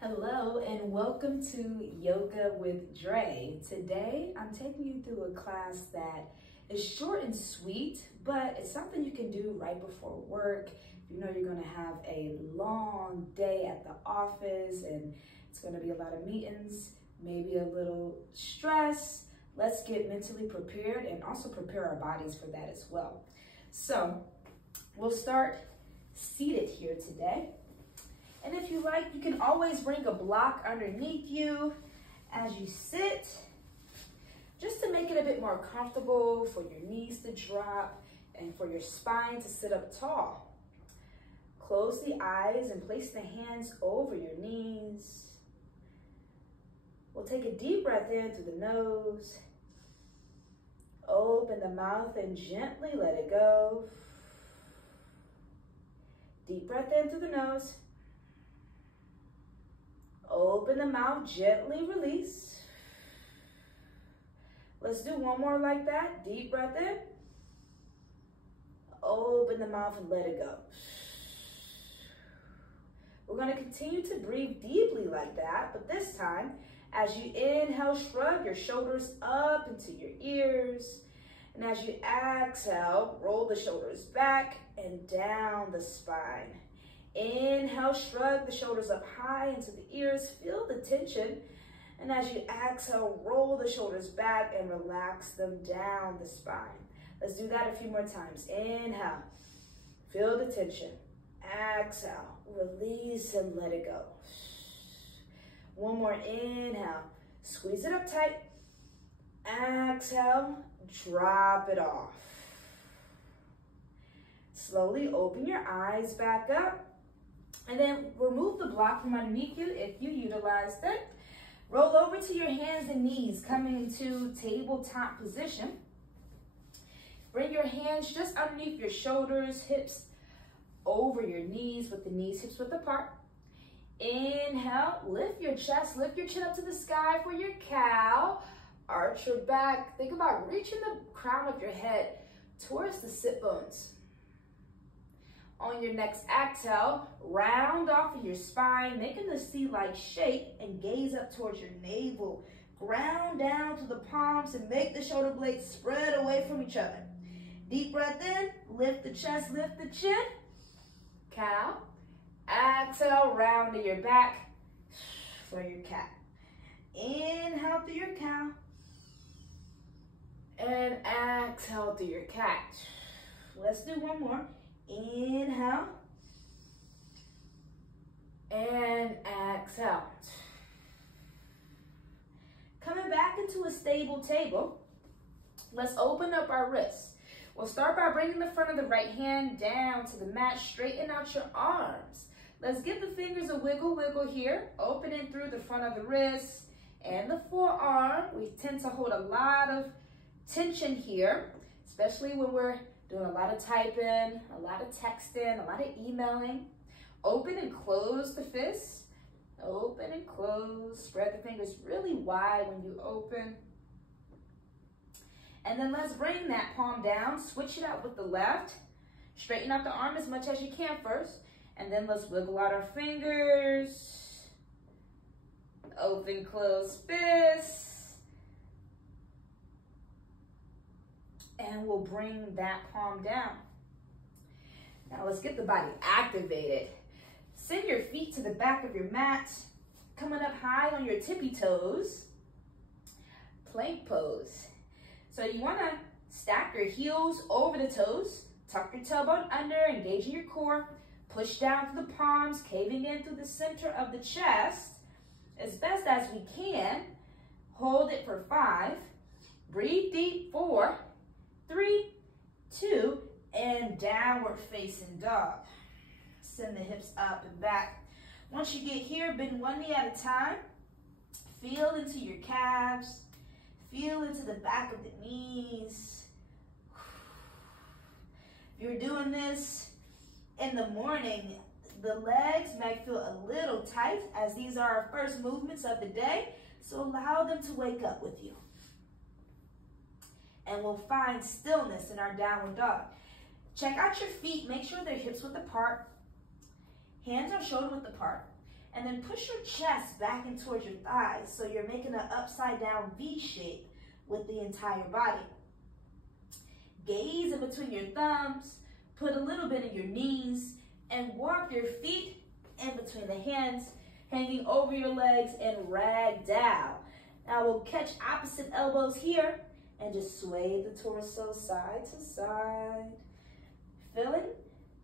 Hello and welcome to Yoga with Dre. Today I'm taking you through a class that is short and sweet, but it's something you can do right before work. You know you're going to have a long day at the office and it's going to be a lot of meetings, maybe a little stress. Let's get mentally prepared and also prepare our bodies for that as well. So we'll start seated here today. And if you like, you can always bring a block underneath you as you sit, just to make it a bit more comfortable for your knees to drop and for your spine to sit up tall. Close the eyes and place the hands over your knees. We'll take a deep breath in through the nose. Open the mouth and gently let it go. Deep breath in through the nose. Open the mouth, gently release. Let's do one more like that. Deep breath in. Open the mouth and let it go. We're going to continue to breathe deeply like that, but this time, as you inhale, shrug your shoulders up into your ears. And as you exhale, roll the shoulders back and down the spine. Inhale, shrug the shoulders up high into the ears, feel the tension. And as you exhale, roll the shoulders back and relax them down the spine. Let's do that a few more times. Inhale, feel the tension. Exhale, release and let it go. One more, inhale, squeeze it up tight. Exhale, drop it off. Slowly open your eyes back up. And then remove the block from underneath you if you utilized it. Roll over to your hands and knees, coming into tabletop position. Bring your hands just underneath your shoulders, hips over your knees with the knees, hips width apart. Inhale, lift your chest, lift your chin up to the sky for your cow. Arch your back. Think about reaching the crown of your head towards the sit bones. On your next exhale, round off of your spine, making the C-like shape and gaze up towards your navel. Ground down to the palms and make the shoulder blades spread away from each other. Deep breath in, lift the chest, lift the chin. Cow. Exhale, round to your back for your cat. Inhale through your cow. And exhale through your cat. Let's do one more. Inhale and exhale. Coming back into a stable table, let's open up our wrists. We'll start by bringing the front of the right hand down to the mat, straighten out your arms. Let's give the fingers a wiggle here, opening through the front of the wrist and the forearm. We tend to hold a lot of tension here, especially when we're doing a lot of typing, a lot of texting, a lot of emailing. Open and close the fist. Open and close. Spread the fingers really wide when you open. And then let's bring that palm down. Switch it out with the left. Straighten out the arm as much as you can first. And then let's wiggle out our fingers. Open, close fist. And we'll bring that palm down. Now let's get the body activated. Send your feet to the back of your mat, coming up high on your tippy toes. Plank pose. So you want to stack your heels over the toes, tuck your tailbone under, engaging your core, push down through the palms, caving in through the center of the chest as best as we can. Hold it for 5. Breathe deep. 4, 3, 2, and downward facing dog. Send the hips up and back. Once you get here, bend one knee at a time. Feel into your calves. Feel into the back of the knees. If you're doing this in the morning, the legs might feel a little tight as these are our first movements of the day, so allow them to wake up with you. And we'll find stillness in our downward dog. Check out your feet. Make sure they're hips width apart. Hands are shoulder width apart. And then push your chest back in towards your thighs. So you're making an upside down V shape with the entire body. Gaze in between your thumbs, put a little bit in your knees, and walk your feet in between the hands, hanging over your legs and ragdoll. Now we'll catch opposite elbows here and just sway the torso side to side. Feeling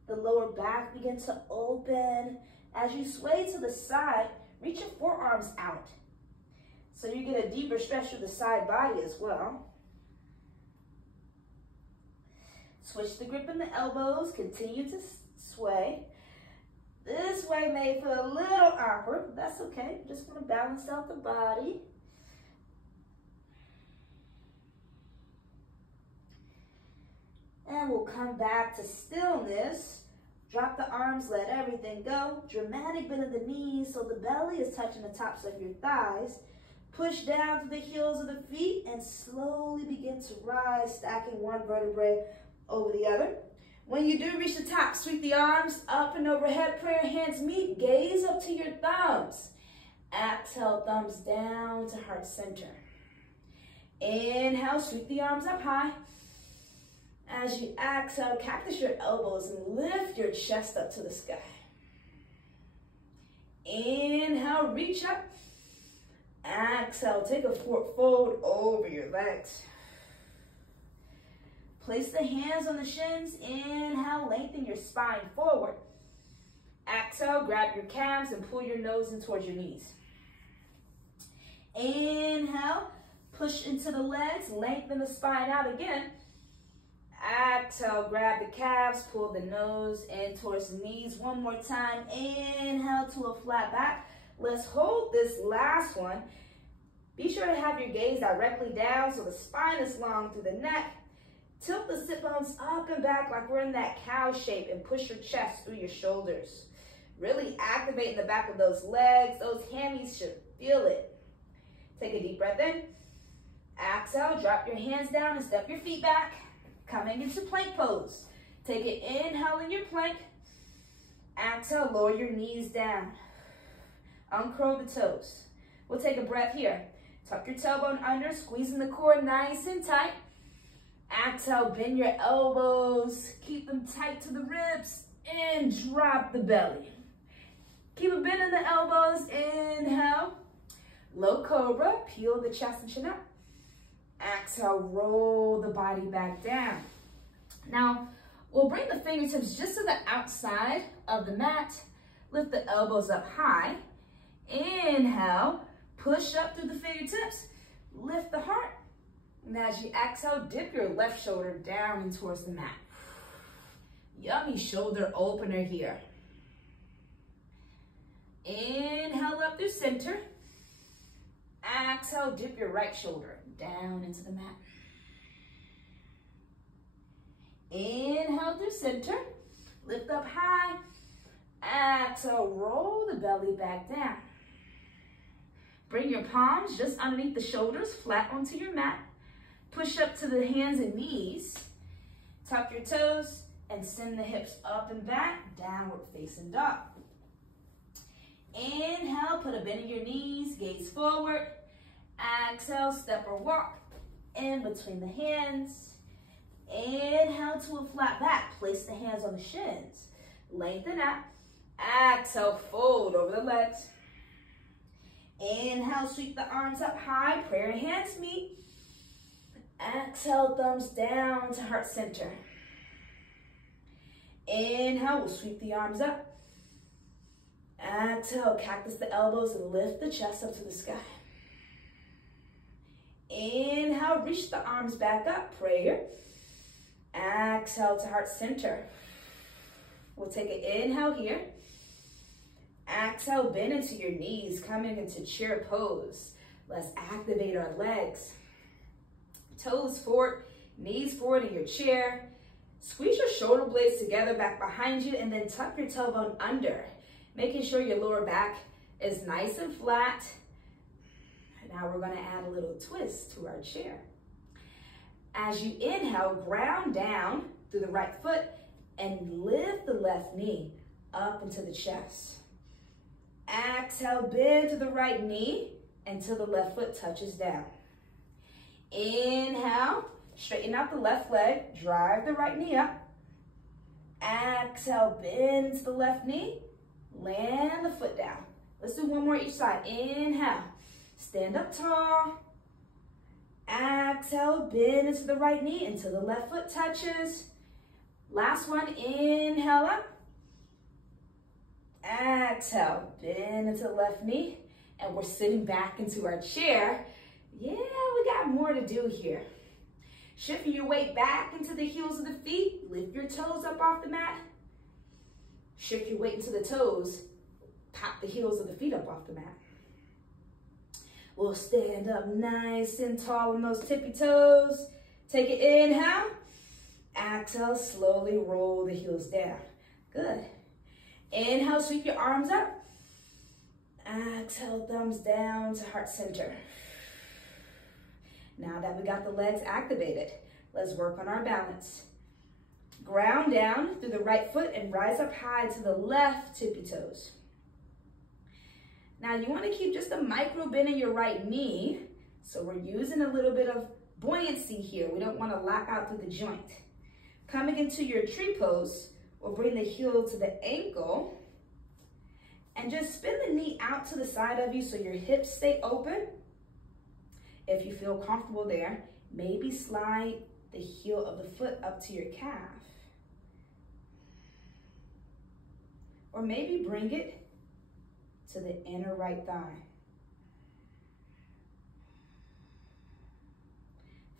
the lower back begin to open. As you sway to the side, reach your forearms out. So you get a deeper stretch through the side body as well. Switch the grip in the elbows, continue to sway. This way may feel a little awkward, but that's okay. Just want to balance out the body. And we'll come back to stillness. Drop the arms, let everything go. Dramatic bend of the knees so the belly is touching the tops of your thighs. Push down to the heels of the feet and slowly begin to rise, stacking one vertebrae over the other. When you do reach the top, sweep the arms up and overhead, prayer hands meet, gaze up to your thumbs. Exhale, thumbs down to heart center. Inhale, sweep the arms up high. As you exhale, cactus your elbows and lift your chest up to the sky. Inhale, reach up. Exhale, take a forward fold over your legs. Place the hands on the shins. Inhale, lengthen your spine forward. Exhale, grab your calves and pull your nose in towards your knees. Inhale, push into the legs, lengthen the spine out again. Exhale, grab the calves, pull the nose in towards the knees. One more time. Inhale to a flat back. Let's hold this last one. Be sure to have your gaze directly down so the spine is long through the neck. Tilt the sit bones up and back like we're in that cow shape and push your chest through your shoulders. Really activating the back of those legs. Those hammies should feel it. Take a deep breath in. Exhale, drop your hands down and step your feet back. Coming into plank pose. Take an inhale in your plank. Exhale, lower your knees down. Uncurl the toes. We'll take a breath here. Tuck your tailbone under, squeezing the core nice and tight. Exhale, bend your elbows. Keep them tight to the ribs and drop the belly. Keep a bend in the elbows. Inhale. Low cobra, peel the chest and chin up. Exhale, roll the body back down. Now, we'll bring the fingertips just to the outside of the mat. Lift the elbows up high. Inhale, push up through the fingertips. Lift the heart. And as you exhale, dip your left shoulder down and towards the mat. Yummy shoulder opener here. Inhale up through center. Exhale, dip your right shoulder down into the mat. Inhale through center. Lift up high. Exhale, roll the belly back down. Bring your palms just underneath the shoulders, flat onto your mat. Push up to the hands and knees. Tuck your toes and send the hips up and back, downward facing dog. Inhale, put a bend in your knees, gaze forward. Exhale, step or walk in between the hands. Inhale to a flat back. Place the hands on the shins. Lengthen out. Exhale, fold over the legs. Inhale, sweep the arms up high. Prayer hands meet. Exhale, thumbs down to heart center. Inhale, we'll sweep the arms up. Exhale, cactus the elbows and lift the chest up to the sky. Inhale, reach the arms back up, prayer. Exhale to heart center. We'll take an inhale here. Exhale, bend into your knees, coming into chair pose. Let's activate our legs. Toes forward, knees forward in your chair. Squeeze your shoulder blades together back behind you and then tuck your tailbone under, making sure your lower back is nice and flat. Now we're going to add a little twist to our chair. As you inhale, ground down through the right foot and lift the left knee up into the chest. Exhale, bend to the right knee until the left foot touches down. Inhale, straighten out the left leg, drive the right knee up. Exhale, bend to the left knee, land the foot down. Let's do one more each side. Inhale, stand up tall. Exhale, bend into the right knee until the left foot touches. Last one, inhale up. Exhale, bend into the left knee, and we're sitting back into our chair. Yeah, we got more to do here. Shifting your weight back into the heels of the feet, lift your toes up off the mat. Shift your weight into the toes, pop the heels of the feet up off the mat. We'll stand up nice and tall on those tippy toes. Take an inhale. Exhale, slowly roll the heels down. Good. Inhale, sweep your arms up. Exhale, thumbs down to heart center. Now that we got the legs activated, let's work on our balance. Ground down through the right foot and rise up high to the left tippy toes. Now you want to keep just a micro bend in your right knee. So we're using a little bit of buoyancy here. We don't want to lock out through the joint. Coming into your tree pose, we'll bring the heel to the ankle and just spin the knee out to the side of you so your hips stay open. If you feel comfortable there, maybe slide the heel of the foot up to your calf. Or maybe bring it to the inner right thigh.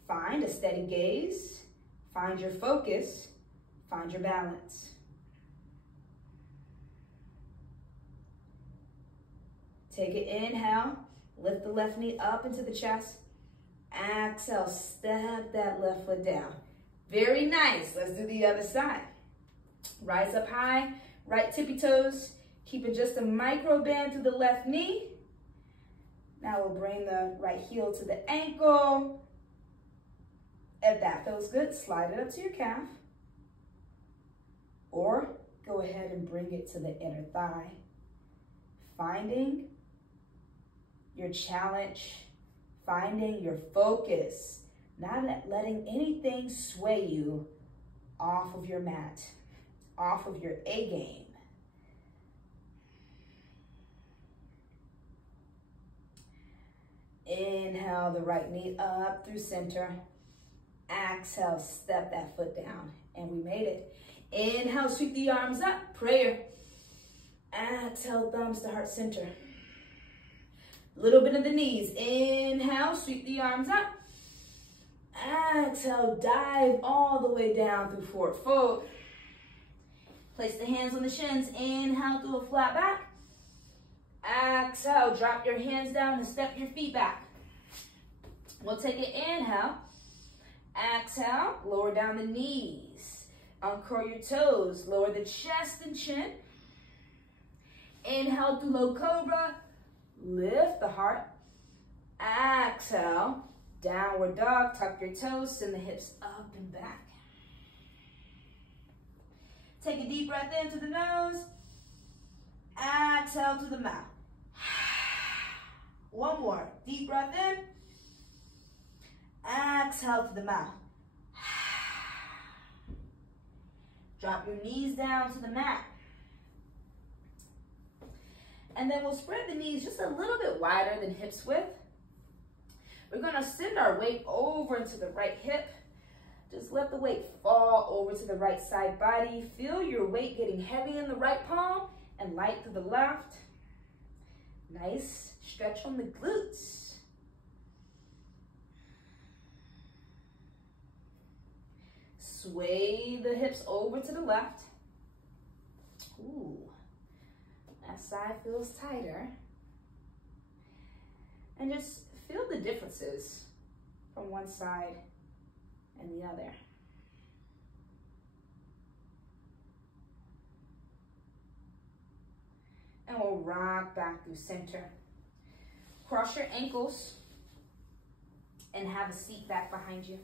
Find a steady gaze, find your focus, find your balance. Take an inhale, lift the left knee up into the chest. Exhale, step that left foot down. Very nice. Let's do the other side. Rise up high, right tippy toes, keeping just a micro bend through the left knee. Now we'll bring the right heel to the ankle. If that feels good, slide it up to your calf. Or go ahead and bring it to the inner thigh. Finding your challenge, finding your focus, not letting anything sway you off of your mat, off of your A game. Inhale the right knee up through center. Exhale, step that foot down. And we made it. Inhale, sweep the arms up, prayer. Exhale, thumbs to heart center. Little bit of the knees. Inhale, sweep the arms up. Exhale, dive all the way down through forward fold. Place the hands on the shins. Inhale through a flat back. Exhale, drop your hands down and step your feet back. We'll take an inhale. Exhale, lower down the knees. Uncurl your toes. Lower the chest and chin. Inhale through low cobra. Lift the heart. Exhale, downward dog. Tuck your toes, send the hips up and back. Take a deep breath in through the nose. Exhale to the mouth. One more. Deep breath in. Exhale to the mouth. Drop your knees down to the mat. And then we'll spread the knees just a little bit wider than hips width. We're going to send our weight over into the right hip. Just let the weight fall over to the right side body. Feel your weight getting heavy in the right palm and light to the left. Nice stretch on the glutes. Sway the hips over to the left. Ooh. That side feels tighter. And just feel the differences from one side and the other. And we'll rock back through center. Cross your ankles and have a seat back behind you.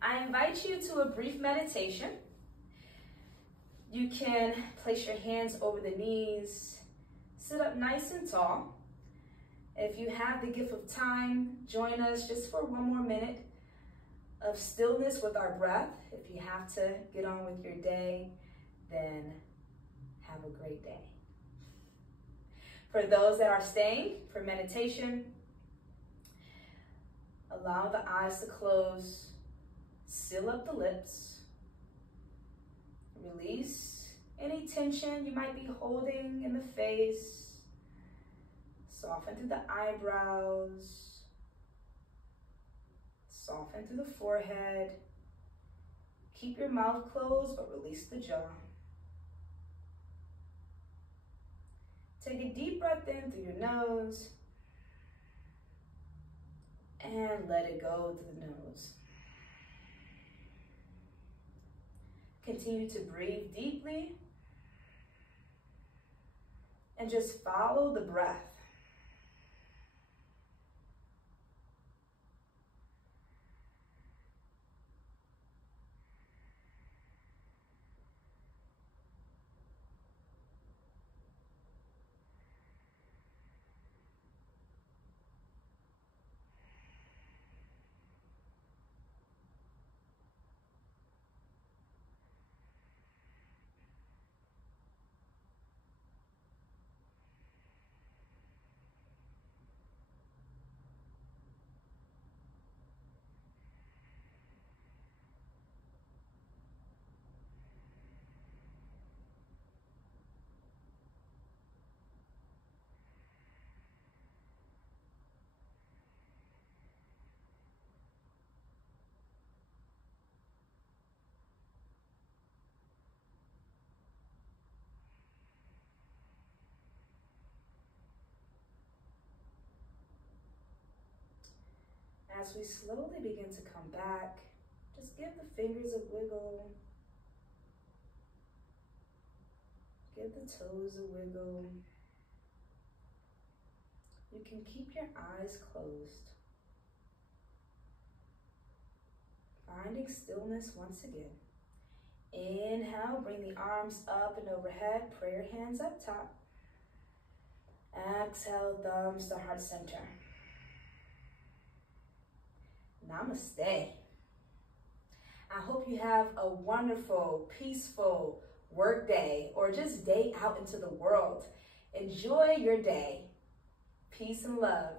I invite you to a brief meditation. You can place your hands over the knees, Sit up nice and tall. If you have the gift of time, join us just for one more minute of stillness with our breath. If you have to get on with your day, then have a great day. For those that are staying for meditation, allow the eyes to close, seal up the lips, release any tension you might be holding in the face, soften through the eyebrows, soften through the forehead. Keep your mouth closed, but release the jaw. Take a deep breath in through your nose and let it go through the nose. Continue to breathe deeply and just follow the breath. As we slowly begin to come back, just give the fingers a wiggle. Give the toes a wiggle. You can keep your eyes closed. Finding stillness once again. Inhale, bring the arms up and overhead, prayer hands up top. Exhale, thumbs to heart center. Namaste. I hope you have a wonderful, peaceful work day or just day out into the world. Enjoy your day. Peace and love.